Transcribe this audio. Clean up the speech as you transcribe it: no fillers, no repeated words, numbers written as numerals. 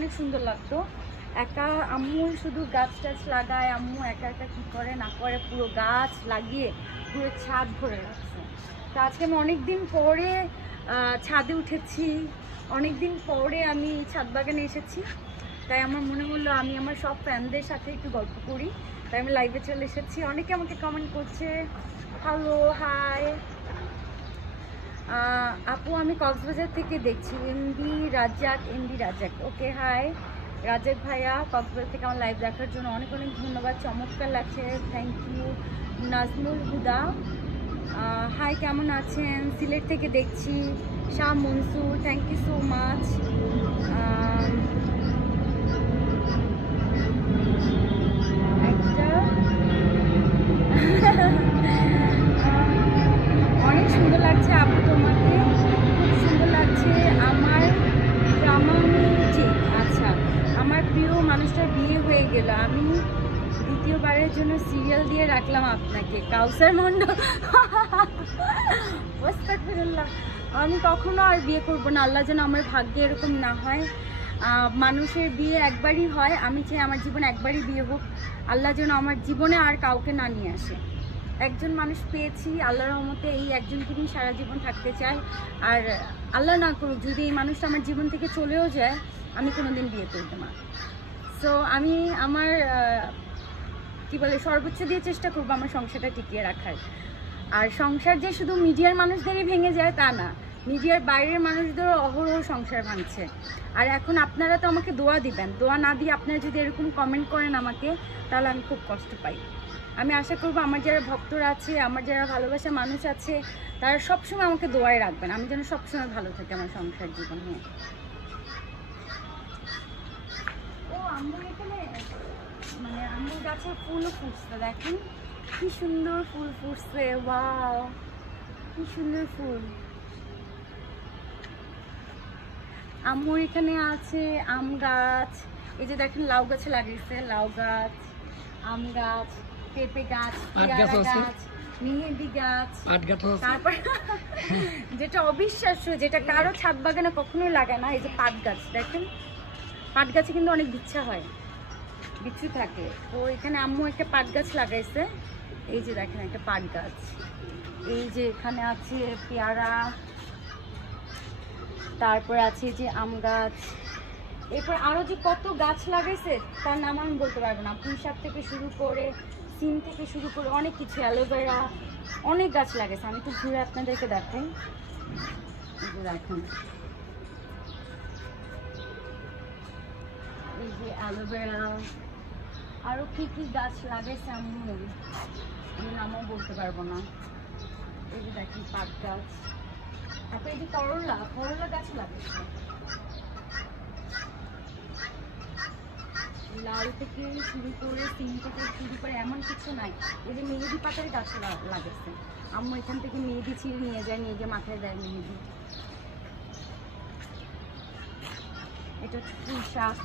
অনেক সুন্দর লাগতো। একা আম্মু শুধু গাছ টাছ লাগায়, আম্মু একা একা কী করে না করে পুরো গাছ লাগিয়ে পুরো ছাদ ভরে রাখছে। তো আজকে আমি অনেক দিন পরে ছাদে উঠেছি, অনেক দিন পরে আমি ছাদ বাগানে এসেছি। তাই আমার মনে হলো আমি আমার সব ফ্যানদের সাথে একটু গল্প করি, তাই আমি লাইভে চলে এসেছি। অনেকে আমাকে কমেন্ট করছে, হ্যালো, হাই আপু, আমি কক্সবাজার থেকে দেখছি, এমডি রাজাক। ওকে, হাই রাজাক ভাইয়া, কক্সবাজার থেকে আমার লাইভ দেখার জন্য অনেক অনেক ধন্যবাদ, চমৎকার লাগছে, thank you. Nazmul Huda, hi, কেমন আছেন? সিলেট থেকে দেখছি। Shah Mansur, thank you so much. অনেক সুন্দর লাগছে আপু, তোমাকে খুব সুন্দর লাগছে। আমার প্রামাণিক, আচ্ছা, আমার প্রিয় মানুষটার বিয়ে হয়ে গেল, আমি দ্বিতীয়বারের জন্য সিরিয়াল দিয়ে রাখলাম আপনাকে, কাউসার মন্ডল। আমি কখনো আর বিয়ে করবো না, আল্লাহ যেন আমার ভাগ্যে এরকম না হয়। মানুষের বিয়ে একবারই হয়, আমি চাই আমার জীবনে একবারই বিয়ে হোক, আল্লাহ যেন আমার জীবনে আর কাউকে না নিয়ে আসে। একজন মানুষ পেয়েছি, আল্লাহর রহমতে এই একজনকে নিয়ে সারা জীবন থাকতে চাই। আর আল্লাহ না করুক যদি এই মানুষটা আমার জীবন থেকে চলেও যায়, আমি কোনোদিন বিয়ে করবো না। সো আমি আমার কি বলে সর্বোচ্চ দিয়ে চেষ্টা করবো আমার সংসারটা টিকিয়ে রাখার। আর সংসার যে শুধু মিডিয়ার মানুষদেরই ভেঙে যায় তা না, মিডিয়ার বাইরের মানুষদেরও অহরহ সংসার ভাঙছে। আর এখন আপনারা তো আমাকে দোয়া দিবেন, দোয়া না দিয়ে আপনারা যদি এরকম কমেন্ট করেন আমাকে, তাহলে আমি খুব কষ্ট পাই। আমি আশা করবো আমার যারা ভক্তরা আছে, আমার যারা ভালোবাসা মানুষ আছে, তারা সবসময় আমাকে দোয়ায় রাখবেন, আমি যেন সবসময় ভালো থাকি আমার সংসার জীবন নিয়ে। ও আম্মুর এখানে মানে আম্মুর গাছে ফুলও ফুটছে, দেখেন কি সুন্দর ফুল ফুটছে, ওয়াও কি সুন্দর ফুল। আম্মুর এখানে আছে আম গাছ, এই যে দেখেন লাউ গাছে লাগিয়েছে, লাউ গাছ, আম গাছ, পেঁপে গাছ, পেয়ারা গাছ, মেহেদি গাছ, তারপর যেটা অবিশ্বাস্য, যেটা কারো ছাদ বাগানে কখনো লাগায় না, এই যে পাট গাছ দেখেন, পাট গাছে কিন্তু অনেক বিচ্ছা হয়, বিচ্ছু থাকে। তো এখানে আম্মু একটা পাট গাছ লাগাইছে, এই যে দেখেন একটা পাট গাছ, এই যে এখানে আছে পেয়ারা, তারপর আছে যে আম গাছ, এরপর আরও যে কত গাছ লাগাইছে তার নাম আমি বলতে পারবো না, পুঁই শাক থেকে শুরু করে, সিম থেকে শুরু করে অনেক কিছু, অ্যালোভেরা, অনেক গাছ লাগাইছে। আমি তো ঘুরে আপনাদেরকে দেখাই, এই যে দেখুন, এই যে অ্যালোভেরা, আরও কি কি গাছ লাগাইছে আম্মু আমি নামও বলতে পারবো না। এই যে দেখেন পাট গাছ, তারপর এই যে করলা গাছ লাগাইছে, লাউ থেকে শুরু করে, সিম থেকে শুরু করে এমন কিছু নাই। এই যে মেহেদি পাতার গাছ লাগাইছে আম্মু, এখান থেকে মেহেদি ছিঁড়ে নিয়ে যায়, নিয়ে গিয়ে মাথায় দেয় মেহেদি। এটা হচ্ছে পুঁই শাক,